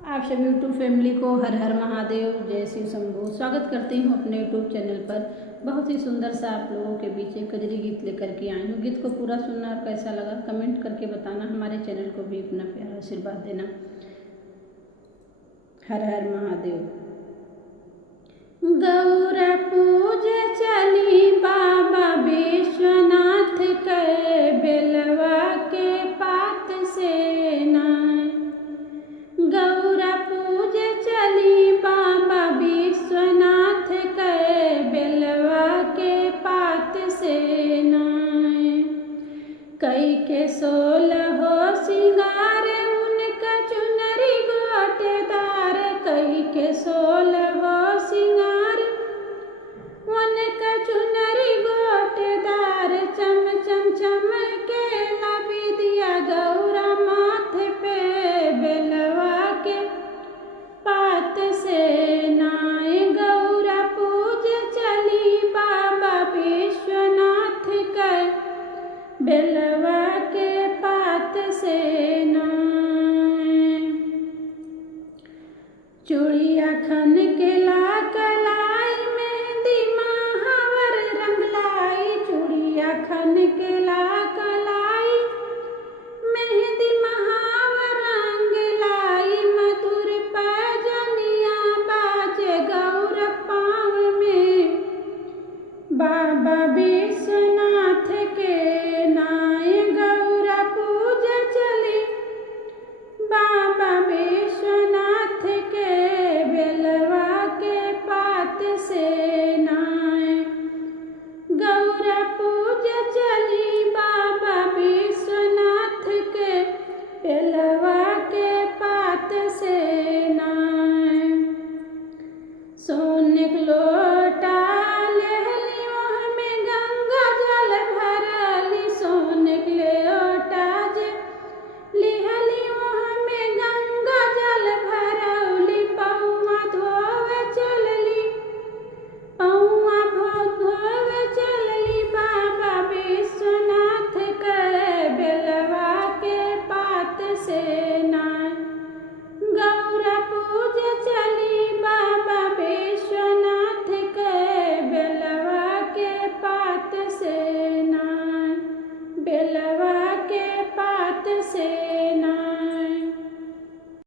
आप सभी YouTube family को हर हर महादेव, जय शिव शंभू। स्वागत करती हूँ अपने यूट्यूब चैनल पर। बहुत ही सुंदर सा आप लोगों के बीच एक कजरी गीत लेकर के आई हूँ। गीत को पूरा सुनना और कैसा लगा कमेंट करके बताना। हमारे चैनल को भी अपना प्यारा आशीर्वाद देना। हर हर महादेव। गौरा पूजे चली बाबा विश्वनाथ के बेलवा के पात से नाय। गौरा पूजे चली बाबा विश्वनाथ के बेलवा के पात से नाय। कई के 16 सिंगार उनका चुनरी गोटेदार। कई के 16 सिंगार उनका चुनरी गोटेदार। चम चम चम के लबी दिया गौरा माथे पे बेलवा के पात से नाय। गौरा पूजे चली बाबा विश्वनाथ के बेलवा के पात से नाय। चूड़िया खन के